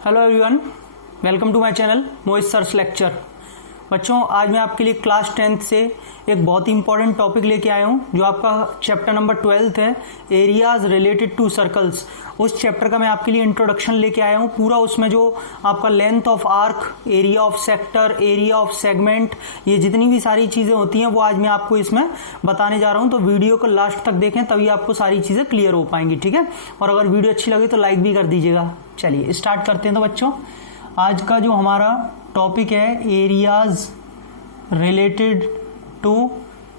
Hello everyone, welcome to my channel Mohit search lecture. बच्चों, आज मैं आपके लिए क्लास 10th से एक बहुत ही इंपॉर्टेंट टॉपिक लेके आया हूँ जो आपका चैप्टर नंबर 12 है, एरियाज रिलेटेड टू सर्कल्स। उस चैप्टर का मैं आपके लिए इंट्रोडक्शन लेके आया हूँ पूरा। उसमें जो आपका length of arc, area of sector, area of segment, ये जितनी भी सारी चीज़ें होती हैं वो आज मैं आपको इसमें बताने जा रहा हूँ। तो वीडियो को लास्ट तक देखें, तभी आपको सारी चीज़ें क्लियर हो पाएंगी, ठीक है। और अगर वीडियो अच्छी लगे तो लाइक भी कर दीजिएगा। चलिए स्टार्ट करते हैं। तो बच्चों, आज का जो हमारा टॉपिक है एरियाज रिलेटेड टू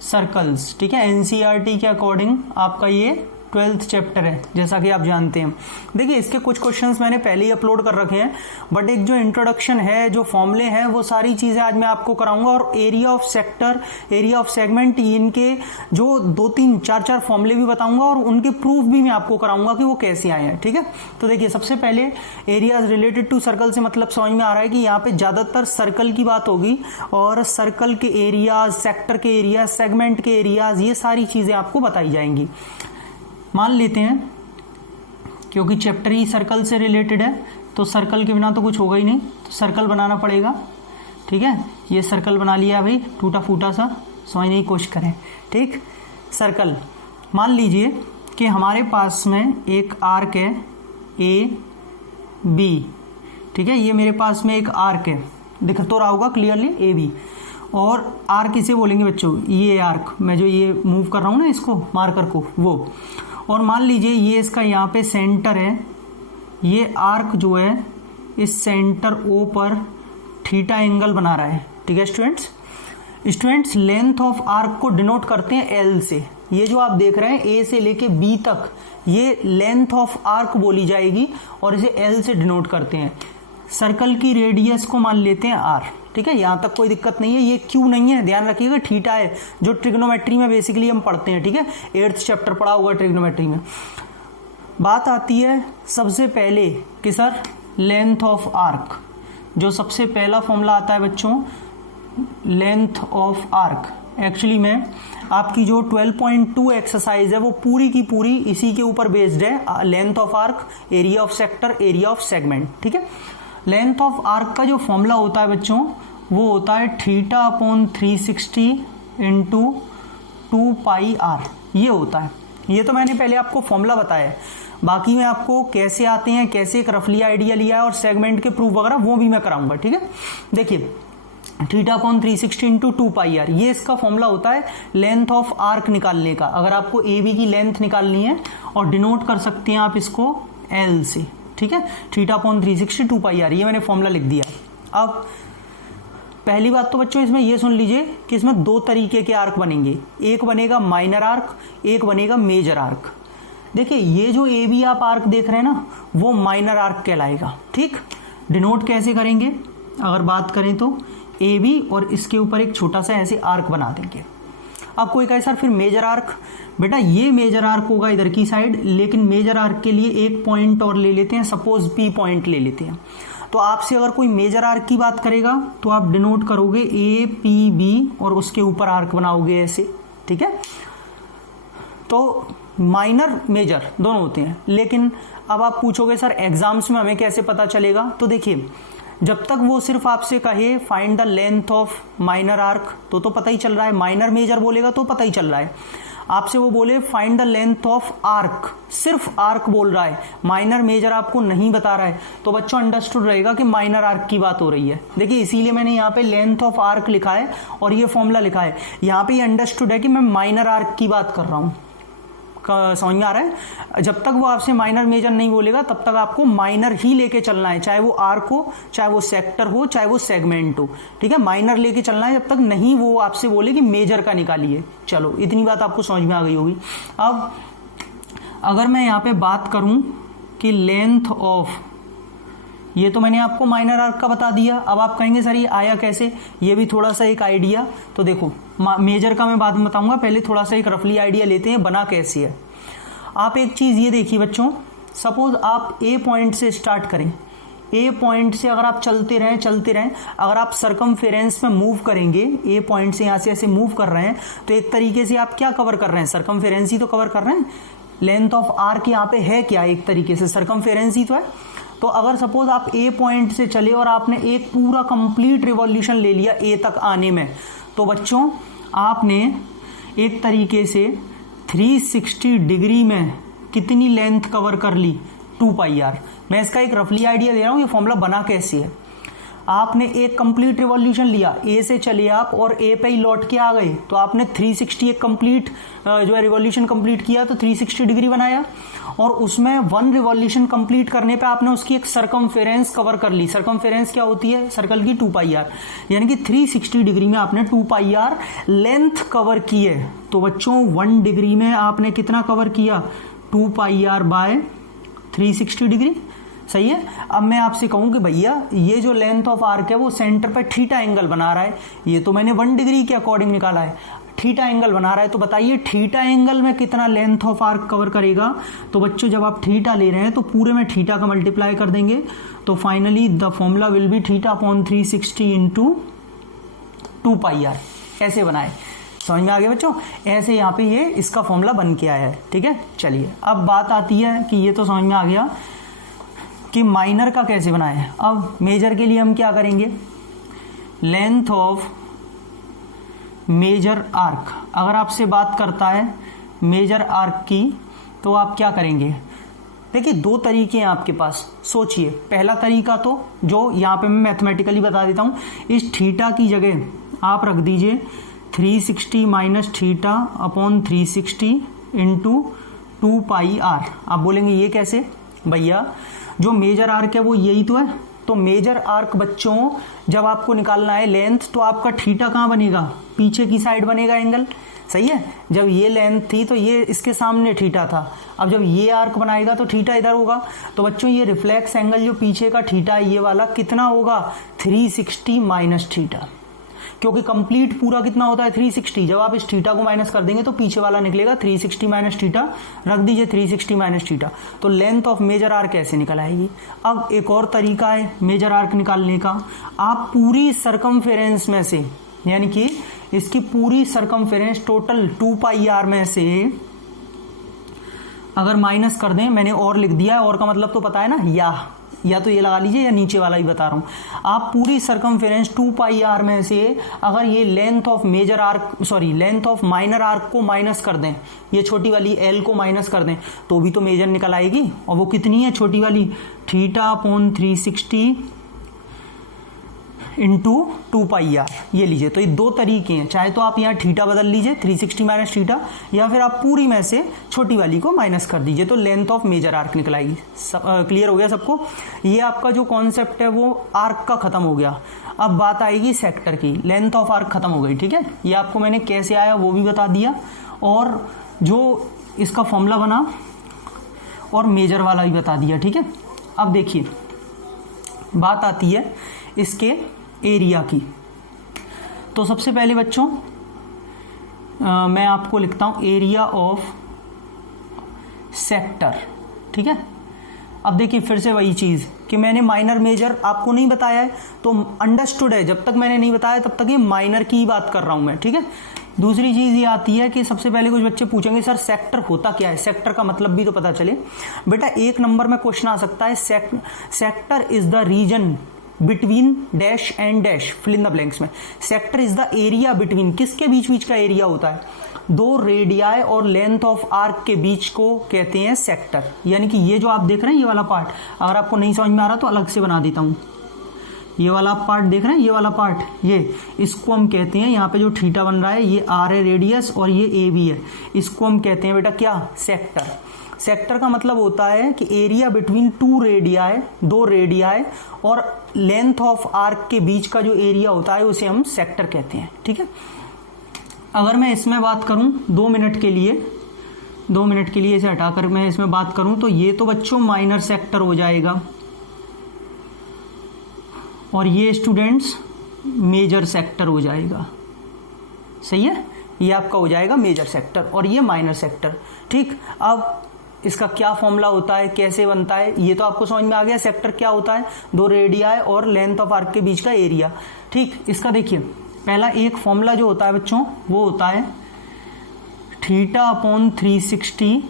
सर्कल्स, ठीक है। एनसीईआरटी के अकॉर्डिंग आपका ये 12th चैप्टर है, जैसा कि आप जानते हैं। देखिए, इसके कुछ क्वेश्चंस मैंने पहले ही अपलोड कर रखे हैं, बट एक जो इंट्रोडक्शन है, जो फॉर्मूले हैं, वो सारी चीज़ें आज मैं आपको कराऊंगा। और area of sector, area of segment, इनके जो 2-3, 4 फॉर्मूले भी बताऊंगा और उनके प्रूफ भी मैं आपको कराऊंगा कि वो कैसे आए हैं, ठीक है। तो देखिए, सबसे पहले एरियाज रिलेटेड टू सर्कल से मतलब समझ में आ रहा है कि यहाँ पे ज़्यादातर सर्कल की बात होगी और सर्कल के एरियाज, सेक्टर के एरियाज, सेगमेंट के एरियाज, ये सारी चीज़ें आपको बताई जाएंगी। मान लेते हैं, क्योंकि चैप्टर ही सर्कल से रिलेटेड है, तो सर्कल के बिना तो कुछ होगा ही नहीं, तो सर्कल बनाना पड़ेगा, ठीक है। ये सर्कल बना लिया भाई, टूटा फूटा सा, समझने की कोशिश करें, ठीक। सर्कल मान लीजिए कि हमारे पास में एक आर्क है ए बी, ठीक है। ये मेरे पास में एक आर्क है, दिख तो रहा होगा क्लियरली, ए बी। और आर्क इसे बोलेंगे बच्चों, ये आर्क, मैं जो ये मूव कर रहा हूँ ना इसको, मार्कर को, वो। और मान लीजिए ये इसका यहाँ पे सेंटर है, ये आर्क जो है इस सेंटर ओ पर थीटा एंगल बना रहा है, ठीक है स्टूडेंट्स। लेंथ ऑफ आर्क को डिनोट करते हैं एल से। ये जो आप देख रहे हैं ए से लेके बी तक, ये लेंथ ऑफ आर्क बोली जाएगी और इसे एल से डिनोट करते हैं। सर्कल की रेडियस को मान लेते हैं आर, ठीक है। यहां तक कोई दिक्कत नहीं है। ये क्यू नहीं है, ध्यान रखिएगा, थीटा है, जो ट्रिग्नोमेट्री में बेसिकली हम पढ़ते हैं, ठीक है। 8th चैप्टर पढ़ा होगा ट्रिग्नोमेट्री में। बात आती है सबसे पहले कि सर लेंथ ऑफ आर्क, जो सबसे पहला फॉर्मूला आता है बच्चों, लेंथ ऑफ आर्क। एक्चुअली में आपकी जो 12.2 एक्सरसाइज है वो पूरी की पूरी इसी के ऊपर बेस्ड है, length of arc, area of sector, area of segment, ठीक है। लेंथ ऑफ आर्क का जो फॉर्मूला होता है बच्चों, वो होता है theta upon 360 into 2 pi r, ये होता है। ये तो मैंने पहले आपको फॉर्मूला बताया है, बाकी मैं आपको कैसे आते हैं, कैसे एक रफली आइडिया लिया है और सेगमेंट के प्रूफ वगैरह वो भी मैं कराऊंगा, ठीक है। देखिए, theta upon 360 into 2 pi r, ये इसका फॉर्मूला होता है लेंथ ऑफ आर्क निकालने का। अगर आपको ए बी की लेंथ निकालनी है, और डिनोट कर सकते हैं आप इसको एल से, ठीक है। थीटा अपॉन 360 2 पाई आर, ये मैंने फॉर्मूला लिख दिया। अब पहली बात तो बच्चों इसमें ये सुन लीजिए कि इसमें 2 तरीके के आर्क बनेंगे, एक बनेगा माइनर आर्क, एक बनेगा मेजर आर्क। देखिए, ये जो ए बी आप आर्क देख रहे हैं ना, वो माइनर आर्क कहलाएगा, ठीक। डिनोट कैसे करेंगे, अगर बात करें तो ए बी और इसके ऊपर एक छोटा सा ऐसे आर्क बना देंगे। अब कोई कहे सर फिर मेजर आर्क, बेटा ये मेजर आर्क होगा इधर की साइड, लेकिन मेजर आर्क के लिए एक पॉइंट और ले लेते हैं, सपोज पी पॉइंट ले लेते हैं। तो आपसे अगर कोई मेजर आर्क की बात करेगा तो आप डिनोट करोगे ए पी बी और उसके ऊपर आर्क बनाओगे ऐसे, ठीक है। तो माइनर मेजर दोनों होते हैं। लेकिन अब आप पूछोगे सर एग्जाम्स में हमें कैसे पता चलेगा, तो देखिए, जब तक वो सिर्फ आपसे कहे find the length of minor arc, तो पता ही चल रहा है, माइनर मेजर बोलेगा तो पता ही चल रहा है। आपसे वो बोले find the length of arc, सिर्फ आर्क बोल रहा है, माइनर मेजर आपको नहीं बता रहा है, तो बच्चों अंडरस्टूड रहेगा कि माइनर आर्क की बात हो रही है। देखिए, इसीलिए मैंने यहाँ पे लेंथ ऑफ आर्क लिखा है और ये फॉर्मूला लिखा है। यहाँ पे ये अंडरस्टूड है कि मैं माइनर आर्क की बात कर रहा हूँ, समझ में आ रहा है। जब तक वो आपसे माइनर मेजर नहीं बोलेगा तब तक आपको माइनर ही लेके चलना है, चाहे वो आर्क हो, चाहे वो सेक्टर हो, चाहे वो सेगमेंट हो, ठीक है। माइनर लेके चलना है जब तक नहीं वो आपसे बोले कि मेजर का निकालिए। चलो, इतनी बात आपको समझ में आ गई होगी। अब अगर मैं यहाँ पे बात करूं कि लेंथ ऑफ, ये तो मैंने आपको माइनर आर्क का बता दिया। अब आप कहेंगे सर ये आया कैसे, ये भी थोड़ा सा एक आइडिया। तो देखो, मेजर का मैं बाद में बताऊंगा, पहले थोड़ा सा एक रफली आइडिया लेते हैं बना कैसे है। आप एक चीज ये देखिए बच्चों, सपोज आप ए पॉइंट से स्टार्ट करें, ए पॉइंट से अगर आप चलते रहें, अगर आप सर्कमफेरेंस में मूव करेंगे, ए पॉइंट से यहां से ऐसे मूव कर रहे हैं, तो एक तरीके से आप क्या कवर कर रहे हैं, सर्कमफेरेंस ही तो कवर कर रहे हैं। लेंथ ऑफ आर्क यहाँ पे है क्या, एक तरीके से सर्कमफेरेंस ही तो है। तो अगर सपोज आप ए पॉइंट से चले और आपने एक पूरा कंप्लीट रिवॉल्यूशन ले लिया ए तक आने में, तो बच्चों आपने एक तरीके से 360 डिग्री में कितनी लेंथ कवर कर ली, 2 पाई आर। मैं इसका एक रफली आइडिया दे रहा हूँ, ये फॉर्मूला बना कैसे है। आपने एक कंप्लीट रिवॉल्यूशन लिया, ए से चले आप और ए पे ही लौट के आ गए, तो आपने 360 एक कंप्लीट जो है रिवॉल्यूशन कंप्लीट किया, तो 360 डिग्री बनाया, और उसमें 1 रिवॉल्यूशन कंप्लीट करने पे आपने उसकी एक सरकमफेरेंस कवर कर ली। सरकमफेरेंस क्या होती है, सर्कल की 2 पाई आर, यानी कि 360 डिग्री में आपने 2 पाई आर लेंथ कवर की है। तो बच्चों 1 डिग्री में आपने कितना कवर किया, 2 पाई आर बाय 360 डिग्री, सही है। अब मैं आपसे कहूं कि भैया ये जो लेंथ ऑफ आर्क है वो सेंटर पे थीटा एंगल बना रहा है, ये तो मैंने 1 डिग्री के अकॉर्डिंग निकाला है, थीटा एंगल बना रहा है, तो बताइए थीटा एंगल में कितना लेंथ ऑफ आर्क कवर करेगा। तो बच्चों जब आप थीटा ले रहे हैं तो पूरे में थीटा का मल्टीप्लाई कर देंगे, तो finally the formula will be theta upon 360 into 2 pi r. ऐसे बनाए, समझ में आ गया बच्चों, ऐसे यहाँ पे ये इसका फॉर्मूला बन के आया है, ठीक है। चलिए अब बात आती है कि ये तो समझ में आ गया कि माइनर का कैसे बनाए। अब मेजर के लिए हम क्या करेंगे, लेंथ ऑफ मेजर आर्क, अगर आपसे बात करता है मेजर आर्क की, तो आप क्या करेंगे। देखिए 2 तरीके हैं आपके पास, सोचिए। पहला तरीका तो जो यहाँ पे मैं मैथमेटिकली बता देता हूँ, इस थीटा की जगह आप रख दीजिए 360 minus theta upon 360 into 2 pi r. आप बोलेंगे ये कैसे, भैया जो मेजर आर्क है वो यही तो है, तो मेजर आर्क बच्चों जब आपको निकालना है लेंथ, तो आपका थीटा कहाँ बनेगा, पीछे की साइड बनेगा एंगल, सही है। जब ये लेंथ थी तो ये इसके सामने थीटा था, अब जब ये आर्क बनाएगा तो थीटा इधर होगा, तो बच्चों ये रिफ्लेक्स एंगल जो पीछे का थीटा ये वाला कितना होगा, 360 माइनस थीटा, क्योंकि कंप्लीट पूरा कितना होता है 360, जब आप इस थीटा को माइनस कर देंगे तो पीछे वाला निकलेगा 360 माइनस थीटा, रख दीजिए 360 माइनस थीटा, तो लेंथ ऑफ मेजर आर्क कैसे निकल आएगी। अब एक और तरीका है मेजर आर्क निकालने का, आप पूरी सरकमफेरेंस में से, यानी कि इसकी पूरी सरकमफेरेंस टोटल 2 पाई आर में से अगर माइनस कर दें, मैंने और लिख दिया है, और का मतलब तो पता है ना, या तो ये लगा लीजिए या नीचे वाला ही बता रहा हूं। आप पूरी सरकमफेरेंस 2 पाई आर में से अगर ये length of major arc length of minor arc को माइनस कर दें, ये छोटी वाली एल को माइनस कर दें, तो भी तो मेजर निकल आएगी। और वो कितनी है छोटी वाली, theta upon 360 into 2 pi r, ये लीजिए। तो ये 2 तरीके हैं, चाहे तो आप यहाँ थीटा बदल लीजिए 360 माइनस थीटा, या फिर आप पूरी में से छोटी वाली को माइनस कर दीजिए, तो लेंथ ऑफ मेजर आर्क निकल आएगी। क्लियर हो गया सबको। ये आपका जो कॉन्सेप्ट है वो आर्क का खत्म हो गया। अब बात आएगी सेक्टर की, लेंथ ऑफ आर्क खत्म हो गई, ठीक है। ये आपको मैंने कैसे आया वो भी बता दिया, और जो इसका फॉर्मूला बना और मेजर वाला भी बता दिया, ठीक है। अब देखिए बात आती है इसके एरिया की। तो सबसे पहले बच्चों मैं आपको लिखता हूं एरिया ऑफ सेक्टर, ठीक है। अब देखिए फिर से वही चीज कि मैंने माइनर मेजर आपको नहीं बताया है, तो अंडरस्टूड है, जब तक मैंने नहीं बताया तब तक ये माइनर की ही बात कर रहा हूं मैं, ठीक है। दूसरी चीज ये आती है कि सबसे पहले कुछ बच्चे पूछेंगे सर सेक्टर होता क्या है, सेक्टर का मतलब भी तो पता चले। बेटा 1 नंबर में क्वेश्चन आ सकता है, sector is the region between dash and dash, fill in the blanks में। Sector is the area between, किसके बीच का एरिया होता है, 2 रेडियाई और लेंथ ऑफ आर्क के बीच को कहते हैं सेक्टर। यानी कि ये जो आप देख रहे हैं ये वाला पार्ट, अगर आपको नहीं समझ में आ रहा तो अलग से बना देता हूं। ये वाला पार्ट देख रहे हैं, ये वाला पार्ट, ये इसको हम कहते हैं, यहाँ पे जो थीटा बन रहा है ये आर है रेडियस और ये ए बी है, इसको हम कहते हैं बेटा क्या, सेक्टर। सेक्टर का मतलब होता है कि एरिया बिटवीन 2 रेडियाई, 2 रेडियाई और लेंथ ऑफ आर्क के बीच का जो एरिया होता है उसे हम सेक्टर कहते हैं, ठीक है। अगर मैं इसमें बात करूं 2 मिनट के लिए इसे हटाकर मैं इसमें बात करूं, तो ये तो बच्चों माइनर सेक्टर हो जाएगा, और ये स्टूडेंट्स मेजर सेक्टर हो जाएगा, सही है। ये आपका हो जाएगा मेजर सेक्टर और ये माइनर सेक्टर, ठीक। अब इसका क्या फॉर्मूला होता है, कैसे बनता है, ये तो आपको समझ में आ गया। सेक्टर क्या होता है, 2 रेडियाई और लेंथ ऑफ आर्क के बीच का एरिया, ठीक। इसका देखिए पहला एक फॉर्मूला जो होता है बच्चों वो होता है theta upon 360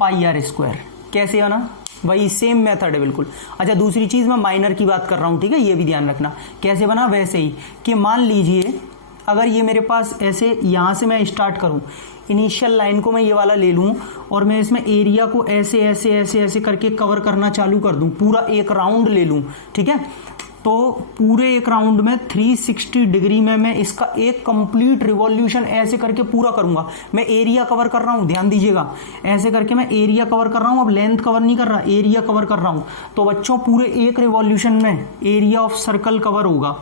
pi r square. कैसे बना, वही सेम मेथड है बिल्कुल। अच्छा दूसरी चीज़ मैं माइनर की बात कर रहा हूँ, ठीक है, ये भी ध्यान रखना। कैसे बना, वैसे ही कि मान लीजिए अगर ये मेरे पास ऐसे यहाँ से मैं स्टार्ट करूँ, इनिशियल लाइन को मैं ये वाला ले लूँ और मैं इसमें एरिया को ऐसे ऐसे ऐसे ऐसे करके कवर करना चालू कर दूँ, पूरा एक राउंड ले लूँ, ठीक है, तो पूरे एक राउंड में 360 डिग्री में मैं इसका एक कंप्लीट रिवॉल्यूशन ऐसे करके पूरा करूंगा। मैं एरिया कवर कर रहा हूं, ध्यान दीजिएगा, ऐसे करके मैं एरिया कवर कर रहा हूं, अब लेंथ कवर नहीं कर रहा, एरिया कवर कर रहा हूं। तो बच्चों पूरे एक रिवॉल्यूशन में एरिया ऑफ सर्कल कवर होगा,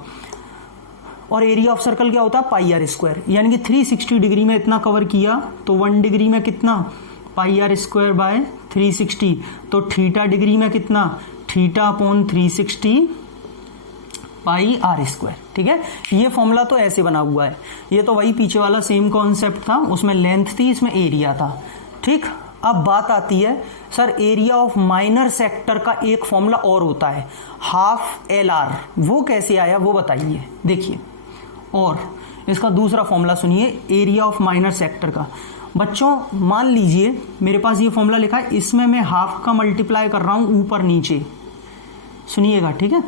और एरिया ऑफ सर्कल क्या होता है, पाई आर स्क्वायर, यानी कि 360 डिग्री में इतना कवर किया तो 1 डिग्री में कितना, पाई आर स्क्वायर बाय 360, तो थीटा डिग्री में कितना, theta upon 360 pi r square, ठीक है। ये फॉर्मूला तो ऐसे बना हुआ है, ये तो वही पीछे वाला सेम कॉन्सेप्ट था, उसमें लेंथ थी, इसमें एरिया था, ठीक। अब बात आती है sir area of minor sector का एक फॉर्मूला और होता है, हाफ एल आर, वो कैसे आया वो बताइए। देखिए, और इसका दूसरा फॉर्मूला सुनिए एरिया ऑफ माइनर सेक्टर का। बच्चों मान लीजिए मेरे पास ये फॉर्मूला लिखा है, इसमें मैं हाफ का मल्टीप्लाई कर रहा हूं ऊपर नीचे, सुनिएगा, ठीक है।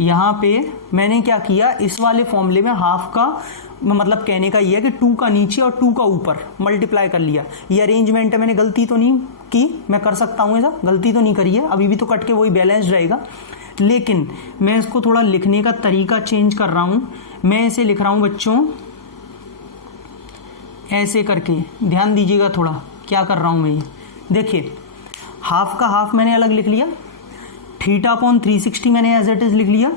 यहां पे मैंने क्या किया, इस वाले फॉर्मूले में हाफ का मतलब कहने का ये है कि 2 का नीचे और 2 का ऊपर मल्टीप्लाई कर लिया। ये अरेंजमेंट है, मैंने गलती तो नहीं की, मैं कर सकता हूं ऐसा, गलती तो नहीं करी है, अभी भी तो कट के वही बैलेंस रहेगा, लेकिन मैं इसको थोड़ा लिखने का तरीका चेंज कर रहा हूं। मैं इसे लिख रहा हूं बच्चों ऐसे करके, ध्यान दीजिएगा थोड़ा क्या कर रहा हूं मैं ये। देखिए हाफ का हाफ मैंने अलग लिख लिया, थीटा अपॉन 360 मैंने एज इट इज लिख लिया,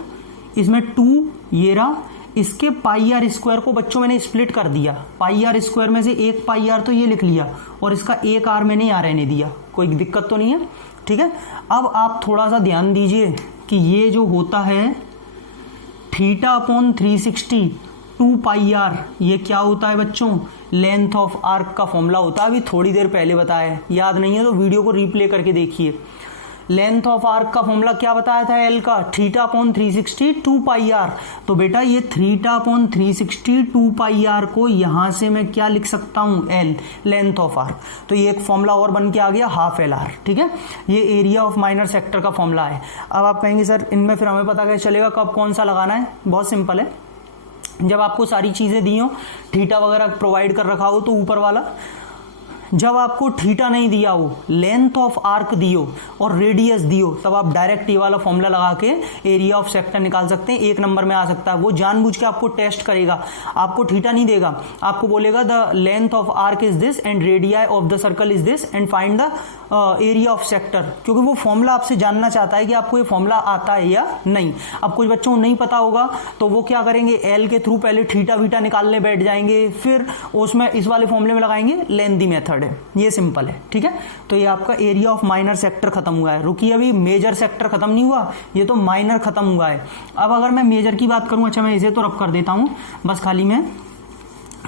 इसमें 2 ये रहा, इसके पाई आर स्क्वायर को बच्चों मैंने स्प्लिट कर दिया, पाई आर स्क्वायर में से एक पाई आर तो ये लिख लिया और इसका एक आर मैंने यहाँ रहने दिया, कोई दिक्कत तो नहीं है, ठीक है। अब आप थोड़ा सा ध्यान दीजिए कि ये जो होता है थीटा अपॉन 360 2 पाई आर, ये क्या होता है बच्चों, लेंथ ऑफ आर्क का फॉर्मूला होता है, अभी थोड़ी देर पहले बताया, याद नहीं है तो वीडियो को रिप्ले करके देखिए। लेंथ ऑफ आर्क का फॉर्मूला क्या बताया था, एल का, थीटा अपॉन 360 2 पाई आर। तो बेटा ये थीटा अपॉन 360 2 पाई आर को यहां से मैं क्या लिख सकता हूं, एल, लेंथ ऑफ आर्क। तो ये एक फॉर्मूला और बन के आ गया, हाफ एल आर, ठीक है। ये एरिया ऑफ माइनर सेक्टर का फॉर्मूला है। अब आप कहेंगे सर इनमें फिर हमें पता कैसे चलेगा कब कौन सा लगाना है, बहुत सिंपल है, जब आपको सारी चीजें दी हो, थीटा वगैरह प्रोवाइड कर रखा हो तो ऊपर वाला, जब आपको थीटा नहीं दिया हो, लेंथ ऑफ आर्क दियो और रेडियस दियो, तब आप डायरेक्ट ये वाला फॉर्मूला लगा के एरिया ऑफ सेक्टर निकाल सकते हैं, 1 नंबर में आ सकता है। वो जानबूझ के आपको टेस्ट करेगा, आपको थीटा नहीं देगा, आपको बोलेगा the length of arc is this and radii of the circle is this and find the area of sector, क्योंकि वो फॉर्मूला आपसे जानना चाहता है कि आपको ये फॉर्मूला आता है या नहीं। अब कुछ बच्चों को नहीं पता होगा तो वो क्या करेंगे, एल के थ्रू पहले थीटा वीटा निकालने बैठ जाएंगे, फिर उसमें इस वाले फॉर्मूले में लगाएंगे, लेंथी मेथड है, ये सिंपल है, ठीक है। तो ये आपका एरिया ऑफ माइनर सेक्टर खत्म हुआ है। रुकिए, अभी मेजर सेक्टर खत्म नहीं हुआ, ये तो माइनर खत्म हुआ है। अब अगर मैं मेजर की बात करूं, अच्छा मैं इसे तो रब कर देता हूं, बस खाली मैं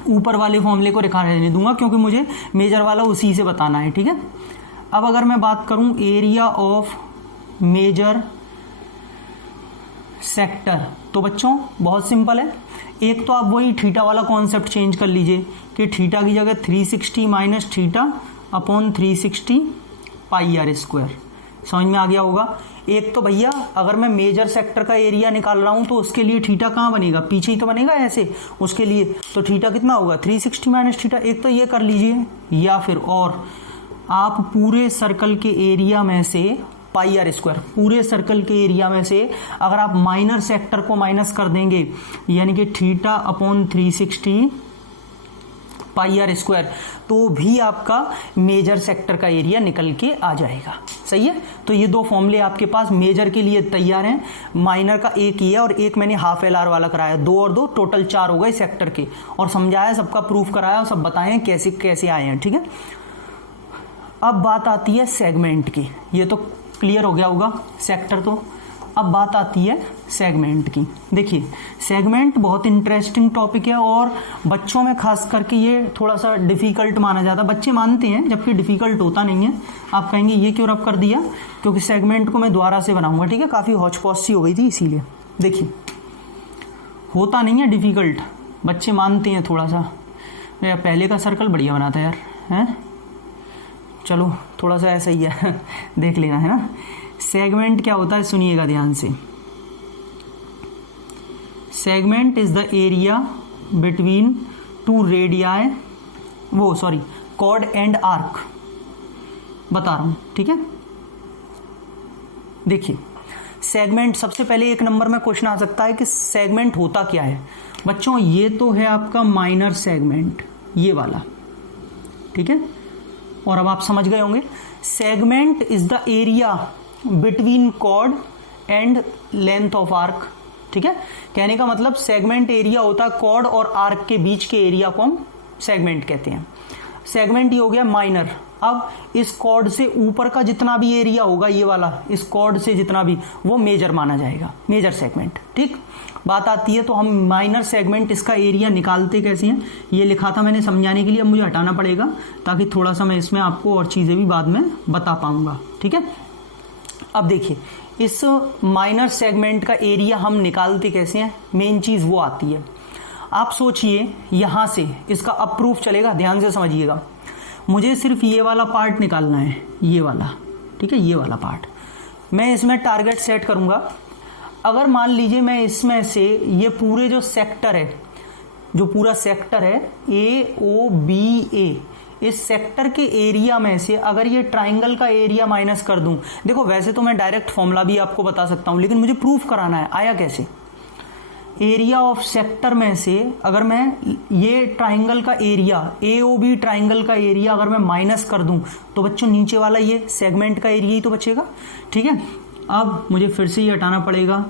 ऊपर वाले फॉर्मूले को रेखा रहने दूंगा क्योंकि मुझे मेजर वाला उसी से बताना है, ठीक है। अब अगर मैं बात करूं एरिया ऑफ मेजर सेक्टर, तो बच्चों बहुत सिंपल है, एक तो आप वही थीटा वाला कॉन्सेप्ट चेंज कर लीजिए कि थीटा की जगह 360 minus theta upon 360 pi r square, समझ में आ गया होगा। एक तो भैया अगर मैं मेजर सेक्टर का एरिया निकाल रहा हूं तो उसके लिए थीटा कहाँ बनेगा, पीछे ही तो बनेगा ऐसे, उसके लिए तो थीटा कितना होगा 360 माइनस थीटा, एक तो ये कर लीजिए, या फिर और आप पूरे सर्कल के एरिया में से पाई आर स्क्वायर, पूरे सर्कल के एरिया में से अगर आप माइनर सेक्टर को माइनस कर देंगे, यानी कि theta upon 360 pi r square, तो भी आपका मेजर सेक्टर का एरिया निकल के आ जाएगा, सही है। तो ये दो फॉर्मूले आपके पास मेजर के लिए तैयार हैं, माइनर का एक ही है और एक मैंने हाफ एल आर वाला कराया, 2 और 2 टोटल 4 हो गए सेक्टर के, और समझाया, सबका प्रूफ कराया और सब बताएं कैसे कैसे आए हैं, ठीक है। अब बात आती है सेगमेंट की, ये तो क्लियर हो गया होगा सेक्टर तो। अब बात आती है सेगमेंट की। देखिए सेगमेंट बहुत इंटरेस्टिंग टॉपिक है और बच्चों में खास करके ये थोड़ा सा डिफिकल्ट माना जाता है, बच्चे मानते हैं जबकि डिफिकल्ट होता नहीं है। आप कहेंगे ये क्यों रब कर दिया, क्योंकि सेगमेंट को मैं दोबारा से बनाऊंगा, ठीक है, काफ़ी हौच पौच सी हो गई थी इसीलिए। देखिए होता नहीं है डिफिकल्ट, बच्चे मानते हैं थोड़ा सा, मेरा पहले का सर्कल बढ़िया बना था यार, हैं। चलो थोड़ा सा ऐसा ही है देख लेना है ना। सेगमेंट क्या होता है सुनिएगा ध्यान से। Segment is the area between two radii, chord and arc, बता रहा हूं, ठीक है। देखिए सेगमेंट, सबसे पहले एक नंबर में क्वेश्चन आ सकता है कि सेगमेंट होता क्या है। बच्चों ये तो है आपका माइनर सेगमेंट, ये वाला, ठीक है। और अब आप समझ गए होंगे segment is the area between chord and length of arc, ठीक है। कहने का मतलब सेगमेंट एरिया होता है कॉर्ड और आर्क के बीच के एरिया को हम सेगमेंट कहते हैं। सेगमेंट ये हो गया माइनर। अब इस कॉर्ड से ऊपर का जितना भी एरिया होगा, ये वाला, इस कॉर्ड से जितना भी, वो मेजर माना जाएगा, मेजर सेगमेंट, ठीक। बात आती है तो हम माइनर सेगमेंट, इसका एरिया निकालते कैसे हैं, ये लिखा था मैंने समझाने के लिए, अब मुझे हटाना पड़ेगा ताकि थोड़ा सा मैं इसमें आपको और चीज़ें भी बाद में बता पाऊंगा, ठीक है। अब देखिए इस माइनर सेगमेंट का एरिया हम निकालते कैसे हैं, मेन चीज़ वो आती है। आप सोचिए यहाँ से इसका अब प्रूफ चलेगा, ध्यान से समझिएगा। मुझे सिर्फ ये वाला पार्ट निकालना है, ये वाला, ठीक है, ये वाला पार्ट। मैं इसमें टारगेट सेट करूंगा। अगर मान लीजिए मैं इसमें से ये पूरे जो सेक्टर है, जो पूरा सेक्टर है AOBA, इस सेक्टर के एरिया में से अगर ये ट्राइंगल का एरिया माइनस कर दूं, देखो वैसे तो मैं डायरेक्ट फॉर्मूला भी आपको बता सकता हूं, लेकिन मुझे प्रूफ कराना है। आया कैसे, एरिया ऑफ सेक्टर में से अगर मैं ये ट्राइंगल का एरिया, AOB ट्राइंगल का एरिया अगर मैं माइनस कर दूं, तो बच्चों नीचे वाला ये सेगमेंट का एरिया ही तो बचेगा, ठीक है। अब मुझे फिर से ये हटाना पड़ेगा,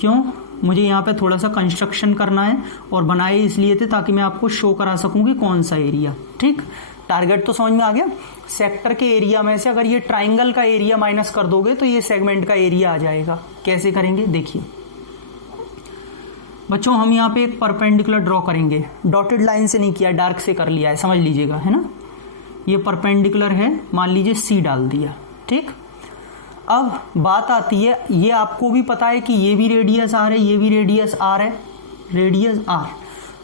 क्यों, मुझे यहाँ पे थोड़ा सा कंस्ट्रक्शन करना है, और बनाए इसलिए थे ताकि मैं आपको शो करा सकूं कि कौन सा एरिया, ठीक। टारगेट तो समझ में आ गया। सेक्टर के एरिया में से अगर ये ट्राइंगल का एरिया माइनस कर दोगे तो ये सेगमेंट का एरिया आ जाएगा। कैसे करेंगे देखिए बच्चों, हम यहाँ पे एक परपेंडिकुलर ड्रॉ करेंगे, डॉटेड लाइन से नहीं किया, डार्क से कर लिया है, समझ लीजिएगा, है ना। ये परपेंडिकुलर है, मान लीजिए C डाल दिया, ठीक। अब बात आती है, ये आपको भी पता है कि ये भी रेडियस R है, ये भी रेडियस R है, रेडियस R।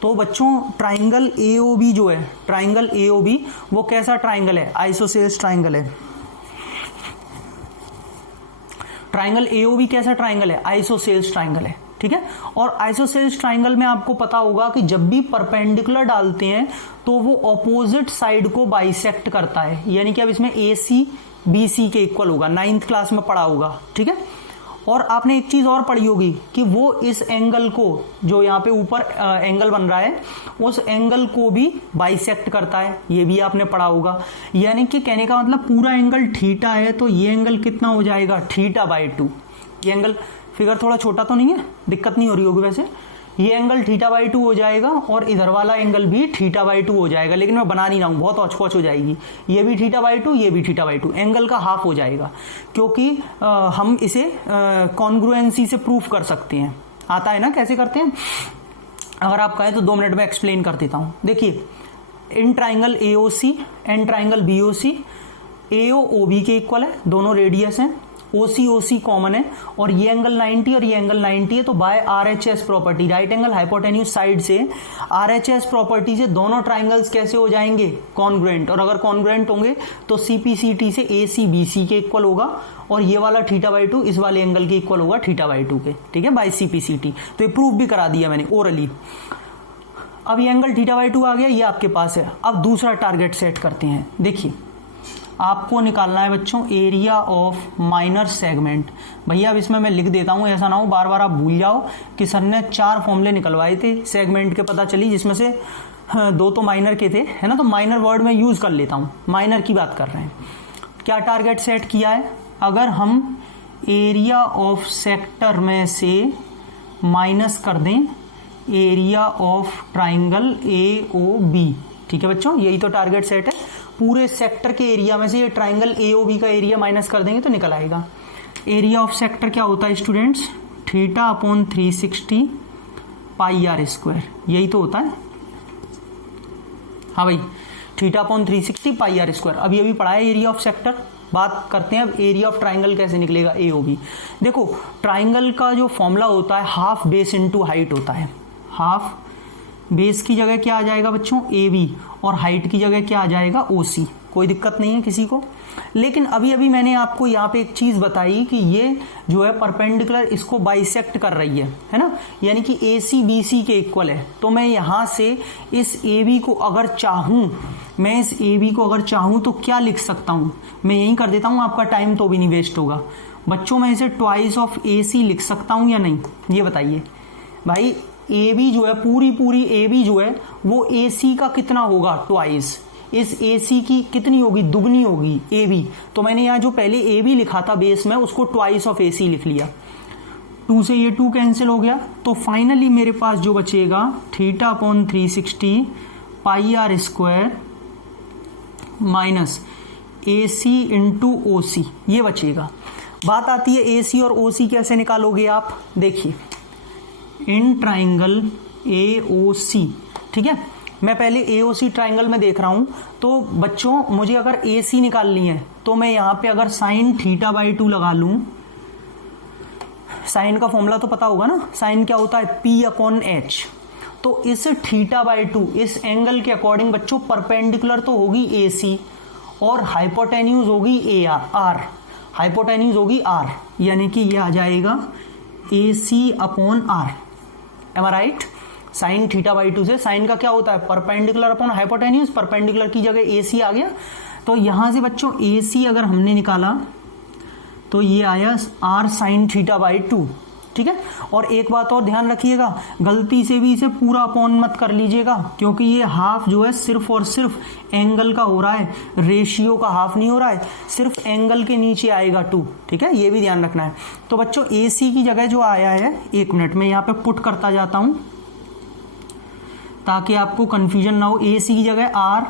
तो बच्चों ट्राइंगल AOB जो है, ट्राइंगल AOB वो कैसा ट्राइंगल है, आइसोसेल्स ट्राइंगल है। ट्राइंगल AOB कैसा ट्राइंगल है, आइसोसेल्स ट्राइंगल है, ठीक है। और आइसोसेल्स ट्राइंगल में आपको पता होगा कि जब भी परपेंडिकुलर डालते हैं तो वो ऑपोजिट साइड को बाइसेक्ट करता है, यानी कि अब इसमें AC BC के इक्वल होगा, 9th क्लास में पढ़ा होगा, ठीक है। और आपने एक चीज और पढ़ी होगी कि वो इस एंगल को, जो यहाँ पे ऊपर एंगल बन रहा है, उस एंगल को भी बाइसेक्ट करता है, ये भी आपने पढ़ा होगा। यानी कि कहने का मतलब पूरा एंगल थीटा है तो ये एंगल कितना हो जाएगा, θ/2। ये एंगल, फिगर थोड़ा छोटा तो नहीं है, दिक्कत नहीं हो रही होगी वैसे, ये एंगल θ/2 हो जाएगा और इधर वाला एंगल भी θ/2 हो जाएगा, लेकिन मैं बना नहीं रहा हूँ, बहुत औच-पौच हो जाएगी। ये भी θ/2, ये भी θ/2, एंगल का हाफ हो जाएगा, क्योंकि हम इसे कॉन्ग्रुएंसी से प्रूफ कर सकते हैं। आता है ना कैसे करते हैं, अगर आप कहें तो 2 मिनट में एक्सप्लेन कर देता हूँ। देखिए in triangle AOC and triangle BOC, AO OB के इक्वल है, दोनों रेडियस हैं, OC कॉमन है, और ये एंगल 90 और ये एंगल 90 है, तो by RHS property, right angle hypotenuse side से RHS प्रॉपर्टी से दोनों ट्राइंगल्स कैसे हो जाएंगे, कॉन्ग्रुएंट। और अगर कॉन्ग्रुएंट होंगे तो CPCT से AC BC के इक्वल होगा, और ये वाला θ/2 इस वाले एंगल के इक्वल होगा θ/2 के, ठीक है, बाय CPCT। तो ये प्रूफ भी करा दिया मैंने ओरली। अब ये एंगल θ/2 आ गया, ये आपके पास है। अब दूसरा टारगेट सेट करते हैं। देखिए आपको निकालना है बच्चों एरिया ऑफ माइनर सेगमेंट। भैया अब इसमें मैं लिख देता हूं, ऐसा ना हो बार बार आप भूल जाओ कि सर ने 4 फॉर्मूले निकलवाए थे सेगमेंट के, पता चली जिसमें से 2 तो माइनर के थे, है ना। तो माइनर वर्ड में यूज कर लेता हूं, माइनर की बात कर रहे हैं। क्या टारगेट सेट किया है, अगर हम एरिया ऑफ सेक्टर में से माइनस कर दें एरिया ऑफ ट्राइंगल AOB, ठीक है बच्चों, यही तो टारगेट सेट है। पूरे सेक्टर के एरिया में से ये ट्राइंगल AOB का एरिया माइनस कर देंगे तो निकल आएगा। एरिया ऑफ सेक्टर क्या होता है स्टूडेंट्स, θ/360 πr², यही तो होता है। हाँ भाई, θ/360 πr²। अब ये भी पढ़ा है एरिया ऑफ सेक्टर। बात करते हैं अब एरिया ऑफ ट्राइंगल कैसे निकलेगा AOB। देखो ट्राइंगल का जो फॉर्मूला होता है हाफ बेस इनटू हाइट होता है। हाफ बेस की जगह क्या आ जाएगा बच्चों, AB, और हाइट की जगह क्या आ जाएगा OC, कोई दिक्कत नहीं है किसी को। लेकिन अभी अभी मैंने आपको यहाँ पे एक चीज़ बताई कि ये जो है परपेंडिकुलर इसको बाइसेक्ट कर रही है ना, यानी कि AC BC के इक्वल है। तो मैं यहाँ से इस AB को अगर चाहूँ, मैं इस AB को अगर चाहूँ तो क्या लिख सकता हूँ, मैं यही कर देता हूँ, आपका टाइम तो भी नहीं वेस्ट होगा बच्चों। मैं इसे ट्वाइस ऑफ AC लिख सकता हूँ या नहीं, ये बताइए भाई। AB जो है पूरी AB जो है वो AC का कितना होगा, ट्वाइस। इस AC की कितनी होगी, दुगनी होगी AB। तो मैंने यहाँ जो पहले AB लिखा था बेस में, उसको ट्वाइस ऑफ AC लिख लिया। 2 से ये 2 कैंसिल हो गया, तो फाइनली मेरे पास जो बचेगा θ/360 πr² minus AC into OC, ये बचेगा। बात आती है AC और OC कैसे निकालोगे आप, देखिए इन ट्राइंगल AOC, ठीक है। मैं पहले AOC ट्राइंगल में देख रहा हूं, तो बच्चों मुझे अगर AC निकालनी है तो मैं यहां पे अगर sin θ/2 लगा लूं, साइन का फॉर्मूला तो पता होगा ना, साइन क्या होता है P/H। तो इस θ/2 इस एंगल के अकॉर्डिंग बच्चों परपेंडिकुलर तो होगी AC और हाइपोटेन्यूज होगी AR, हाइपोटेन्यूज होगी R, यानी कि ये आ जाएगा AC/R। एम आई राइट। साइन θ/2 से साइन का क्या होता है परपेंडिकुलर अपॉन हाइपोटेन्यूज, परपेंडिकुलर की जगह AC आ गया। तो यहां से बच्चों AC अगर हमने निकाला तो ये आया R sin θ/2, ठीक है। और एक बात और ध्यान रखिएगा, गलती से भी इसे पूरा अपॉन मत कर लीजिएगा, क्योंकि ये हाफ जो है सिर्फ और सिर्फ एंगल का हो रहा है, रेशियो का हाफ नहीं हो रहा है, सिर्फ एंगल के नीचे आएगा 2, ठीक है, ये भी ध्यान रखना है। तो बच्चों AC की जगह जो आया है, 1 मिनट में यहाँ पे पुट करता जाता हूं ताकि आपको कंफ्यूजन ना हो। AC की जगह R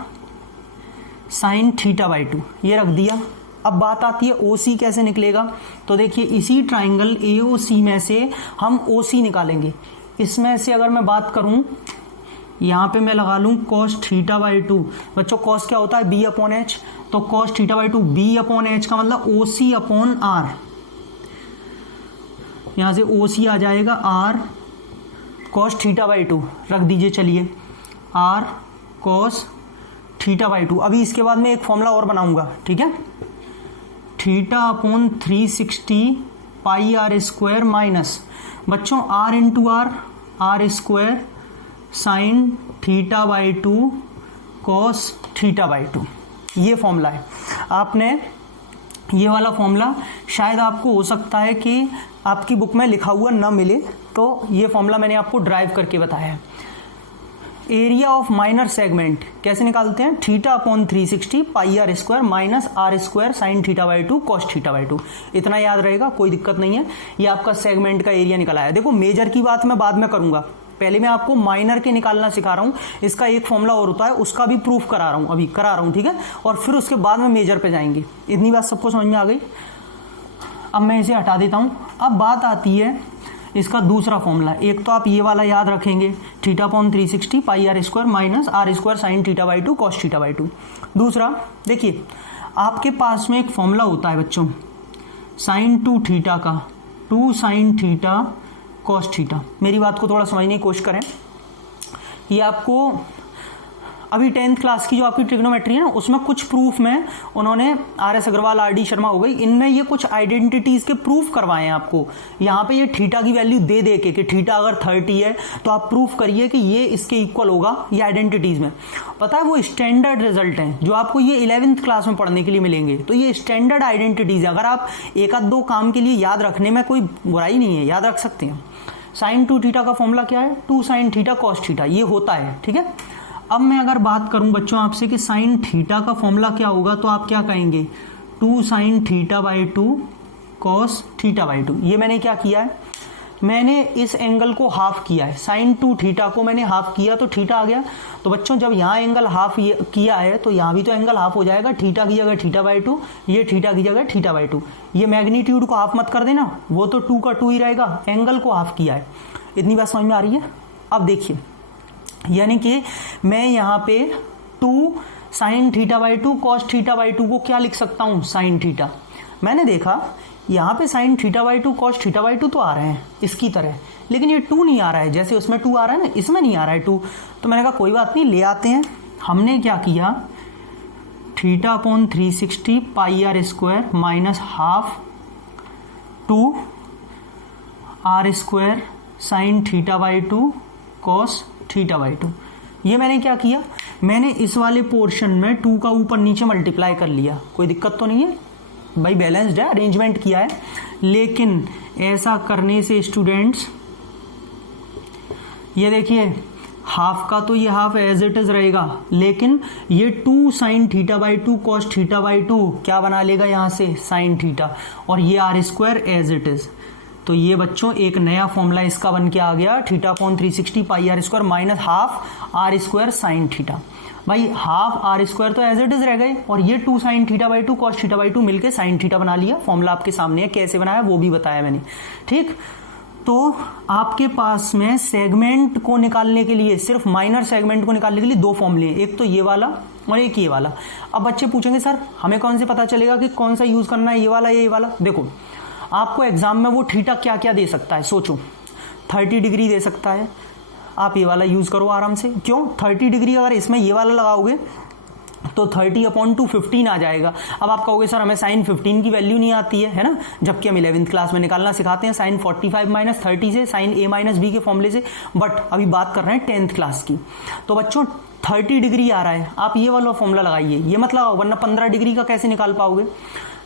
sin θ/2 ये रख दिया। अब बात आती है OC कैसे निकलेगा, तो देखिए इसी ट्राइंगल AOC में से हम OC निकालेंगे। इसमें से अगर मैं बात करूं, यहां पे मैं लगा लूं cos θ/2, बच्चों cos क्या होता है B/H, तो cos θ/2 B/H का मतलब OC/R, यहां से OC आ जाएगा R cos θ/2 रख दीजिए। चलिए R cos θ/2। अभी इसके बाद में एक फॉर्मूला और बनाऊंगा, ठीक है, θ/360 πr² माइनस बच्चों R into R² sign θ/2 cos θ/2, ये फॉर्मूला है। आपने ये वाला फॉर्मूला शायद आपको हो सकता है कि आपकी बुक में लिखा हुआ ना मिले, तो ये फॉर्मूला मैंने आपको ड्राइव करके बताया है। एरिया ऑफ माइनर सेगमेंट कैसे निकालते हैं, θ/360 πr² minus R² sign θ/2 cos θ/2, इतना याद रहेगा, कोई दिक्कत नहीं है। ये आपका सेगमेंट का एरिया निकला है। देखो मेजर की बात मैं बाद में करूंगा, पहले मैं आपको माइनर के निकालना सिखा रहा हूं। इसका एक फॉर्मूला और होता है, उसका भी प्रूफ करा रहा हूं, अभी करा रहा हूं, ठीक है, और फिर उसके बाद में मेजर पे जाएंगे। इतनी बात सबको समझ में आ गई। अब मैं इसे हटा देता हूं। अब बात आती है इसका दूसरा फॉर्मूला। एक तो आप ये वाला याद रखेंगे θ/360 πr² minus R² sign θ/2 cos θ/2। दूसरा देखिए आपके पास में एक फॉर्मूला होता है बच्चों साइन 2θ का, 2 sin θ cos θ। मेरी बात को थोड़ा समझने की कोशिश करें। ये आपको अभी 10th क्लास की जो आपकी ट्रिग्नोमेट्री है ना, उसमें कुछ प्रूफ में उन्होंने RS अग्रवाल RD शर्मा हो गई, इनमें ये कुछ आइडेंटिटीज के प्रूफ करवाए हैं आपको। यहाँ पे ये थीटा की वैल्यू दे दे के कि थीटा अगर 30 है तो आप प्रूफ करिए कि ये इसके इक्वल होगा। ये आइडेंटिटीज में पता है वो स्टैंडर्ड रिजल्ट हैं जो आपको ये 11th क्लास में पढ़ने के लिए मिलेंगे। तो ये स्टैंडर्ड आइडेंटिटीज है, अगर आप एक आध दो काम के लिए याद रखने में कोई बुराई नहीं है, याद रख सकते हैं। साइन 2θ का फॉर्मूला क्या है, 2 sin θ cos θ, ये होता है, ठीक है। अब मैं अगर बात करूं बच्चों आपसे कि साइन थीटा का फॉर्मूला क्या होगा, तो आप क्या कहेंगे 2 sin θ/2 cos θ/2। ये मैंने क्या किया है, मैंने इस एंगल को हाफ किया है, साइन 2θ को मैंने हाफ किया तो थीटा आ गया। तो बच्चों जब यहाँ एंगल हाफ किया है तो यहाँ भी तो एंगल हाफ हो जाएगा, थीटा की जगह θ/2, ये थीटा की जगह θ/2। ये मैग्नीट्यूड को हाफ मत कर देना, वो तो 2 का 2 ही रहेगा, एंगल को हाफ किया है। इतनी बात समझ में आ रही है। अब देखिए यानी कि मैं यहाँ पे 2 sin θ/2 cos θ/2 को क्या लिख सकता हूँ, sin θ। मैंने देखा यहाँ पे sin θ/2 cos θ/2 तो आ रहे हैं इसकी तरह, लेकिन ये 2 नहीं आ रहा है, जैसे उसमें 2 आ रहा है ना, इसमें नहीं आ रहा है 2। तो मैंने कहा कोई बात नहीं, ले आते हैं। हमने क्या किया, theta upon 360 pi r square minus half two r square sine theta by 2 cos theta by 2। ये मैंने क्या किया, मैंने इस वाले पोर्शन में 2 का ऊपर नीचे मल्टीप्लाई कर लिया, कोई दिक्कत तो नहीं है भाई, बैलेंस्ड है, अरेंजमेंट किया है। लेकिन ऐसा करने से स्टूडेंट्स ये देखिए हाफ का तो ये हाफ एज इट इज रहेगा, लेकिन ये 2 sine theta by 2 cos theta by 2 क्या बना लेगा यहाँ से साइन थीटा, और ये r square as it is. तो ये बच्चों एक नया फॉर्मूला इसका बन के आ गया, theta upon 360 pi r square minus half r square sine theta. भाई हाफ आर स्क्वायर तो एज इट इज रह गए, और ये 2 sine theta by 2 cos theta by 2 मिलकर साइन थीटा बना लिया। फॉर्मूला आपके सामने है, कैसे बनाया वो भी बताया मैंने, ठीक। तो आपके पास में सेगमेंट को निकालने के लिए, सिर्फ माइनर सेगमेंट को निकालने के लिए 2 फॉर्मूले हैं, एक तो ये वाला और एक ये वाला। अब बच्चे पूछेंगे सर हमें कौन से पता चलेगा कि कौन सा यूज करना है, ये वाला या ये वाला। देखो आपको एग्जाम में वो थीटा क्या क्या दे सकता है, सोचो 30 डिग्री दे सकता है, आप ये वाला यूज करो आराम से। क्यों 30 डिग्री, अगर इसमें ये वाला लगाओगे तो 30 अपॉन 2 15 आ जाएगा। अब आप कहोगे सर हमें साइन 15 की वैल्यू नहीं आती है ना, जबकि हम 11th क्लास में निकालना सिखाते हैं साइन 45 माइनस 30 से, साइन a माइनस b के फॉर्मूले से। बट अभी बात कर रहे हैं 10th क्लास की। तो बच्चों 30 डिग्री आ रहा है, आप ये वाला फॉर्मूला लगाइए, ये मत लगाओ वरना 15 डिग्री का कैसे निकाल पाओगे।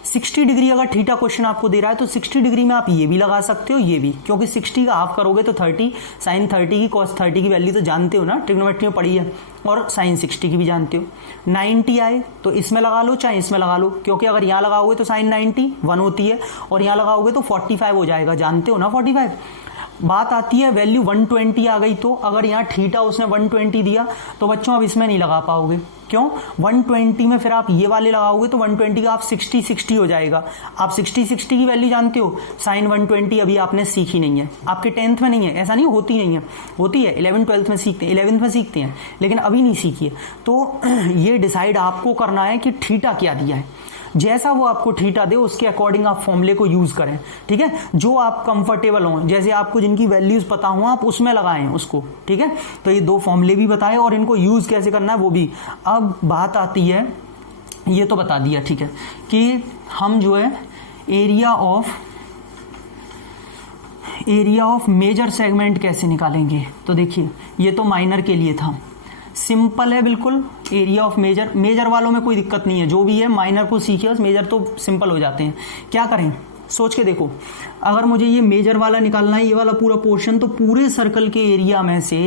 60 डिग्री अगर थीटा क्वेश्चन आपको दे रहा है तो 60 डिग्री में आप ये भी लगा सकते हो, ये भी, क्योंकि 60 का हाफ करोगे तो 30, साइन 30 की कॉस 30 की वैल्यू तो जानते हो ना, ट्रिग्नोमेट्री में पड़ी है, और साइन 60 की भी जानते हो। 90 आए तो इसमें लगा लो चाहे इसमें लगा लो, क्योंकि अगर यहाँ लगाओगे तो साइन 90 1 होती है, और यहाँ लगाओगे तो 45 हो जाएगा, जानते हो ना 45। बात आती है वैल्यू 120 आ गई, तो अगर यहाँ थीटा उसने 120 दिया तो बच्चों अब इसमें नहीं लगा पाओगे। क्यों 120 में फिर आप ये वाले लगाओगे तो 120 का आप 60 हो जाएगा। आप 60 की वैल्यू जानते हो, साइन 120 अभी आपने सीखी नहीं है, आपके 10th में नहीं है, ऐसा नहीं होती नहीं है, होती है 11 12th में सीखते हैं, 11th में सीखते हैं, लेकिन अभी नहीं सीखी है। तो ये डिसाइड आपको करना है कि थीटा क्या दिया है, जैसा वो आपको थीटा दे उसके अकॉर्डिंग आप फॉर्मूले को यूज करें, ठीक है, जो आप कंफर्टेबल हो, जैसे आपको जिनकी वैल्यूज पता हो आप उसमें लगाएं उसको, ठीक है। तो ये 2 फॉर्मूले भी बताए और इनको यूज कैसे करना है वो भी। अब बात आती है, ये तो बता दिया ठीक है, कि हम जो है एरिया ऑफ मेजर सेगमेंट कैसे निकालेंगे। तो देखिए ये तो माइनर के लिए था, सिंपल है बिल्कुल। एरिया ऑफ मेजर वालों में कोई दिक्कत नहीं है, जो भी है माइनर को सीखिए, मेजर तो सिंपल हो जाते हैं। क्या करें सोच के देखो, अगर मुझे ये मेजर वाला निकालना है, ये वाला पूरा पोर्शन, तो पूरे सर्कल के एरिया में से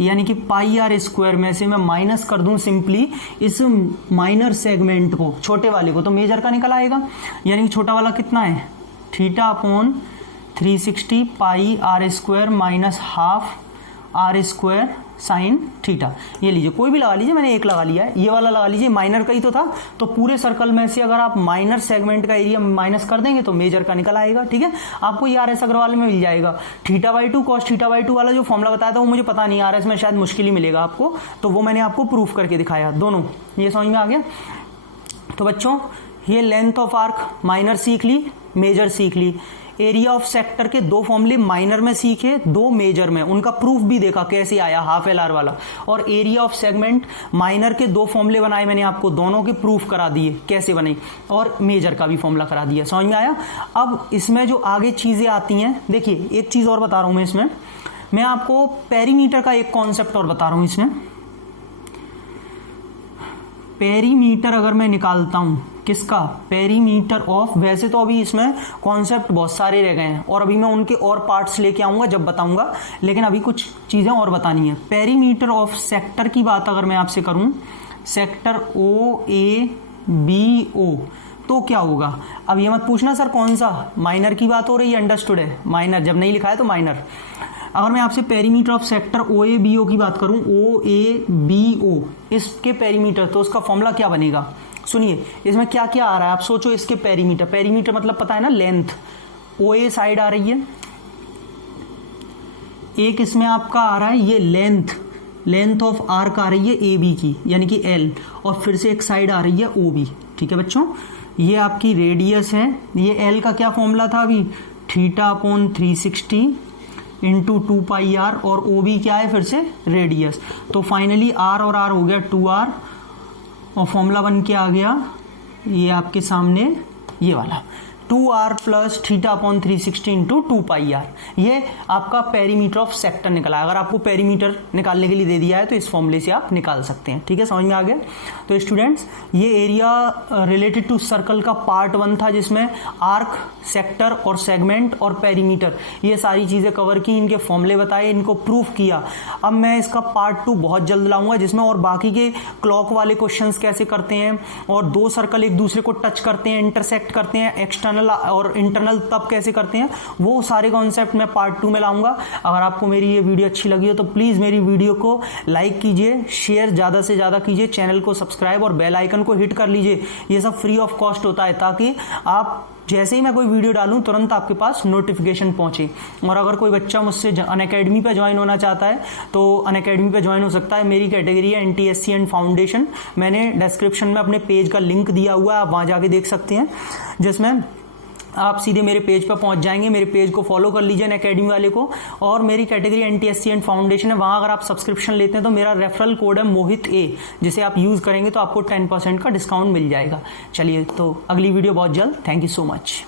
यानी कि पाई आर स्क्वायर में से मैं माइनस कर दूं सिंपली इस माइनर सेगमेंट को, छोटे वाले को, तो मेजर का निकल आएगा। यानी कि छोटा वाला कितना है, theta upon 360 pi r square minus half r square sine theta. ये लीजिए कोई भी लगा लीजिए, मैंने एक लगा लिया है, ये वाला लगा लीजिए, माइनर का ही तो था। तो पूरे सर्कल में से अगर आप माइनर सेगमेंट का एरिया माइनस कर देंगे तो मेजर का निकल आएगा, ठीक है। आपको ये RS अग्रवाल में मिल जाएगा। Theta by 2 cos theta by 2 वाला जो फॉर्मूला बताया था वो मुझे पता नहीं, RS में शायद मुश्किल ही मिलेगा आपको, तो वो मैंने आपको प्रूफ करके दिखाया दोनों। ये समझ में आ गया। तो बच्चों ये लेंथ ऑफ आर्क माइनर सीख ली, मेजर सीख ली। एरिया ऑफ सेक्टर के 2 फॉर्मूले माइनर में सीखे, 2 मेजर में, उनका प्रूफ भी देखा कैसे आया, हाफ LR वाला। और एरिया ऑफ सेगमेंट माइनर के 2 फॉर्मूले बनाए मैंने आपको, दोनों के प्रूफ करा दिए कैसे बने, और मेजर का भी फॉर्मूला करा दिया। समझ में आया। अब इसमें जो आगे चीजें आती हैं, देखिए एक चीज और बता रहा हूं मैं इसमें, मैं आपको पेरीमीटर का एक कॉन्सेप्ट और बता रहा हूं इसमें। पेरीमीटर अगर मैं निकालता हूं, किसका, पेरीमीटर ऑफ, वैसे तो अभी इसमें कॉन्सेप्ट बहुत सारे रह गए हैं और अभी मैं उनके और पार्ट्स लेके आऊंगा जब बताऊंगा, लेकिन अभी कुछ चीजें और बतानी है। पेरीमीटर ऑफ सेक्टर की बात अगर मैं आपसे करूं, सेक्टर OABO, तो क्या होगा। अब ये मत पूछना सर कौन सा, माइनर की बात हो रही है, अंडरस्टूड है, माइनर, जब नहीं लिखा है तो माइनर। अगर मैं आपसे पेरीमीटर ऑफ सेक्टर OABO की बात करूं, OABO इसके पेरीमीटर, तो उसका फॉर्मूला क्या बनेगा। सुनिए इसमें क्या क्या आ रहा है, आप सोचो इसके पेरीमीटर, पेरीमीटर मतलब पता है ना लेंथ, OA साइड आ रही है, एक इसमें आपका आ रहा है ये लेंथ ऑफ आर्क आ रही है AB की यानी कि L, और फिर से एक साइड आ रही है OB, ठीक है बच्चों। ये आपकी रेडियस है, ये L का क्या फॉर्मूला था अभी, theta upon 360 into 2 pi r, और OB क्या है फिर से रेडियस। तो फाइनली R और R हो गया 2R और फॉर्मूला बन के आ गया ये आपके सामने ये वाला 2r plus theta upon 360 into 2πr। ये आपका पेरीमीटर ऑफ सेक्टर निकला। अगर आपको पेरीमीटर निकालने के लिए दे दिया है तो इस फॉर्मूले से आप निकाल सकते हैं। ठीक है, समझ में आ गया। तो स्टूडेंट्स ये एरिया रिलेटेड टू सर्कल का पार्ट 1 था, जिसमें आर्क, सेक्टर और सेगमेंट और पेरीमीटर ये सारी चीजें कवर की, इनके फॉर्मूले बताए, इनको प्रूफ किया। अब मैं इसका पार्ट 2 बहुत जल्द लाऊंगा, जिसमें और बाकी के क्लॉक वाले क्वेश्चंस कैसे करते हैं और दो सर्कल एक दूसरे को टच करते हैं, इंटरसेक्ट करते हैं, एक्सटर्नल और इंटरनल तब कैसे करते हैं, वो सारे कॉन्सेप्ट मैं पार्ट 2 में लाऊंगा। अगर आपको मेरी ये वीडियो अच्छी लगी हो तो प्लीज मेरी वीडियो को लाइक कीजिए, शेयर ज्यादा से ज्यादा कीजिए, चैनल को सब्सक्राइब और बेल आइकन को हिट कर लीजिए। ये सब फ्री ऑफ कॉस्ट होता है, ताकि आप जैसे ही मैं कोई वीडियो डालूं तुरंत आपके पास नोटिफिकेशन पहुंचे। और अगर कोई बच्चा मुझसे अनअकैडमी पे ज्वाइन होना चाहता है तो अनअकैडमी पे ज्वाइन हो सकता है। मेरी कैटेगरी है NTSC एंड फाउंडेशन। मैंने डिस्क्रिप्शन में अपने पेज का लिंक दिया हुआ है, आप वहां जाके देख सकते हैं, जिसमें आप सीधे मेरे पेज पर पहुंच जाएंगे। मेरे पेज को फॉलो कर लीजिए अनअकैडमी वाले को। और मेरी कैटेगरी NTSC एंड फाउंडेशन है, वहां अगर आप सब्सक्रिप्शन लेते हैं तो मेरा रेफरल कोड है मोहित A, जिसे आप यूज करेंगे तो आपको 10% का डिस्काउंट मिल जाएगा। चलिए, तो अगली वीडियो बहुत जल्द। Thank you so much.